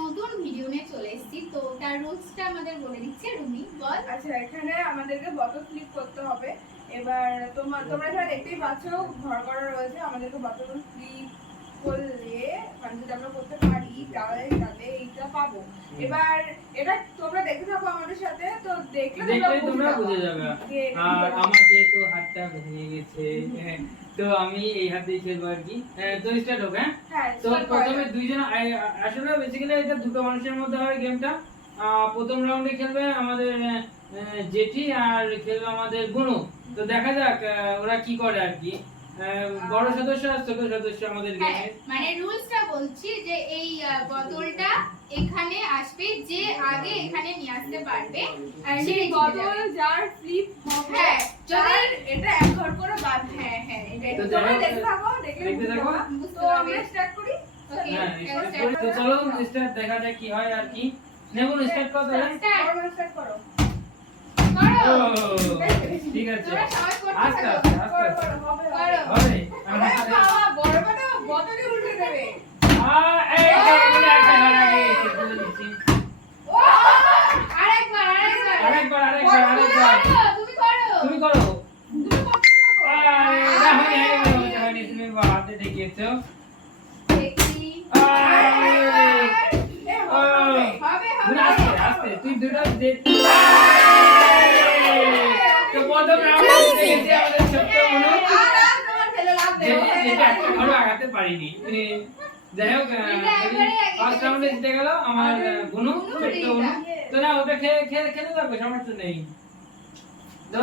নতুন ভিডিও নিয়ে চলে এসেছি। তো তার রুলসটা আমাদের বলে দিচ্ছে রুমি, বল। আচ্ছা, এখানে আমাদেরকে বটল ফ্লিপ করতে হবে। এবার তোমরা যা দেখতেই পাচ্ছ ঘর করা রয়েছে, আমাদেরকে বটল ফ্লিপ করলে মানে যদি আমরা করতে পারি তাহলে এইটা পাবো। এবার এটা তোমরা দেখে থাকো আমাদের সাথে, তো দেখলে তোমরা বুঝে যাবে। আর আমার যেহেতু হাতটা ভেঙে গেছে, তো আমি এই হাত দিয়ে খেলবো আর কি। তো স্টার্ট হোক। হ্যাঁ, তো প্রথমে দুইজন আসলে বেসিক্যালি এটা দুটো মানুষের মধ্যে হয় গেমটা। প্রথম রাউন্ডে খেলবে আমাদের জেঠি আর খেলবে আমাদের গুনু। তো দেখা যাক ওরা কি করে আর কি। বড় সদস্য আর ছোট সদস্য আমাদের গেমে। মানে রুলসটা বলছি যে এই বোতলটা এখানে আসবে, যে আগে এখানে নিয়ে আসতে পারবে আর সেই বটল যার ফ্লিপ হবে, হ্যাঁ যার এটা এক ঘর করে বাদ। হ্যাঁ হ্যাঁ, এটা তোমরা দেখতে থাকো, দেখলে বুঝতে পারবে। আমরা স্টার্ট করি। ওকে, তো চলো স্টার্ট দেখা যাক কি হয় আর কি। নেবুন স্টার্ট করো তাহলে। স্টার্ট করো। ও ঠিক আছে, তোমরা সবাই করতে আস্তে থাকো। আস্তে আস্তে করো। হবে। বাবা বড়টা বোতলে উল্টে দেবে। এই মানে একটা হারা গেছে বলে দিচ্ছি। আরেকবার আরেকবার তুমি করো। তুমি করো। তুমি করতে থাকো। না হয়নি তুমি হাতে দেখিয়েছো। দেখি হবে আস্তে আস্তে তুই দুটো তো প্রথম রাউন্ডে জিতে গেছে আমাদের ছোট্ট মনু। আর তোমার ফেলে লাভ দেবো। যেটা একটা ঘরও আগাতে পারিনি। যাই হোক ফার্স্ট রাউন্ডে জিতে গেল আমার গুনু, ছোট্ট গুনু। তো না ওটা খেলে থাকবে, সমস্যা নেই। তো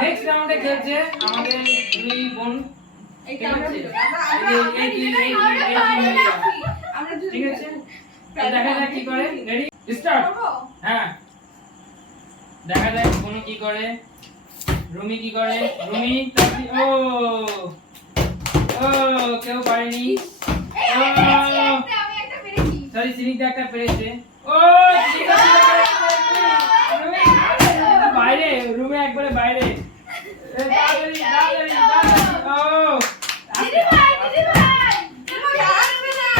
নেক্সট রাউন্ডে খেলছে আমাদের দুই বোন। এইটা আমরা ঠিক ঠিক আছে, তো দেখা যাক কি করে। Ready start. হ্যাঁ, দেখা যাক কোন কি করে, রুমি কি করে। রুমি ও ও কেউ পারেনি। সরি, সিনিতে একটা পেরেছে। ও ঠিক আছে, বাইরে রুমে একবারে বাইরে। তাড়াতাড়ি তাড়াতাড়ি তাড়াতাড়ি। ও দিদি ভাই তুমি আসবে না।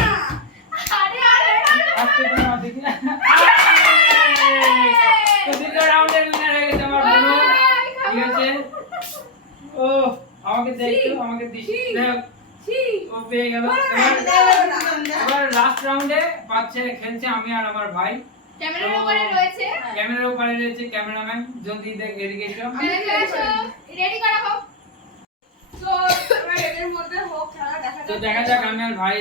আজকে তো না দেখি না। তো দ্বিতীয় রাউন্ডের উইনার হয়ে গেছে আমার বোন। ঠিক আছে। ও আমাকে আমাকে দিস। ও পেয়ে গেল। এবার লাস্ট রাউন্ডে খেলছে আমি আর আমার ভাই। ক্যামেরার উপরে রয়েছে। ক্যামেরার উপরে রয়েছে ক্যামেরাম্যান। জলদি এদিকে এসো। রেডি করা হোক। তো এবার এদের মধ্যে হোক খেলা, দেখা তো যাক। দেখা যাক আমি আর ভাই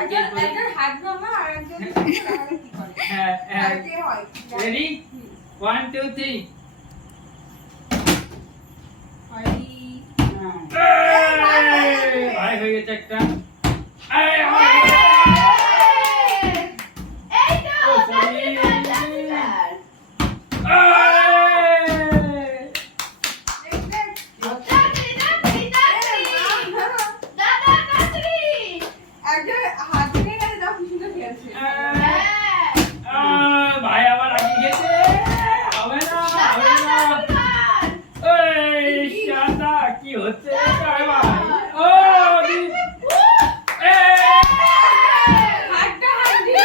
একজন হাত ভাঙা আর একজন দেখা যাক কি করে। হ্যাঁ আর কে হয়। রেডি 1 2 3 ভাই হয়ে গেছে একটা। এই তো একজন হাত ভেঙে গেছে, দাও কি সুন্দর খেলছে। ভাই আবার আগে গেছে। হবে না হবে না। এই শালা কি হচ্ছে ভাই? ও হাতটা হাত দিয়ে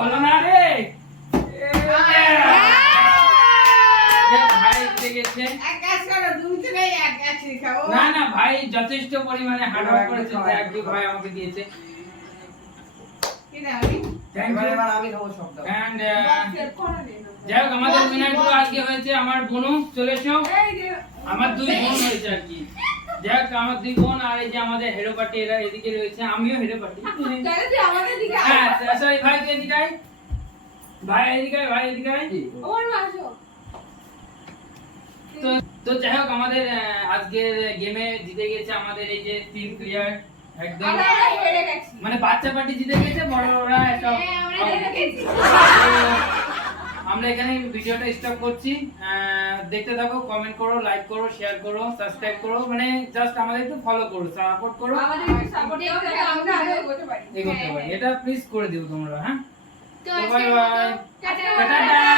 হলো না রে। ভাই জিতে গেছে। না না, ভাই যথেষ্ট পরিমাণে হার্ড ওয়ার্ক করেছে, তাই একটু ভাই আমাকে দিয়েছে। Thank you. এন্ড যাই হোক আমাদের উইনার গুলো আজকে হয়েছে আমার বোনু। চলে এসো। আমার দুই বোন হয়েছে আর কি। যাই হোক আমার দুই বোন আর এই যে আমাদের হেরো পার্টি, এরা এদিকে রয়েছে, আমিও হেরো পার্টি। হ্যাঁ সরি ভাই তুই এদিকে আয়। ভাই এদিকে আয়, ভাই এদিকে আয়। তো যাই হোক আমাদের আজকের গেমে জিতে গেছে আমাদের এই যে টিম প্লেয়ার একদম, মানে বাচ্চা পার্টি জিতে গেছে, বড়রা সব আমরা আমরা এখানে ভিডিওটা স্টপ করছি। দেখতে থাকো, কমেন্ট করো, লাইক করো, শেয়ার করো, সাবস্ক্রাইব করো, মানে জাস্ট আমাদের একটু ফলো করো, সাপোর্ট করো, আমাদের একটু সাপোর্ট দাও যাতে আমরা আরো এগোতে পারি। এগোতে পারি। এটা প্লিজ করে দিও তোমরা। হ্যাঁ, তো বাই আজকের বাই, মতো টাটা। টাটা।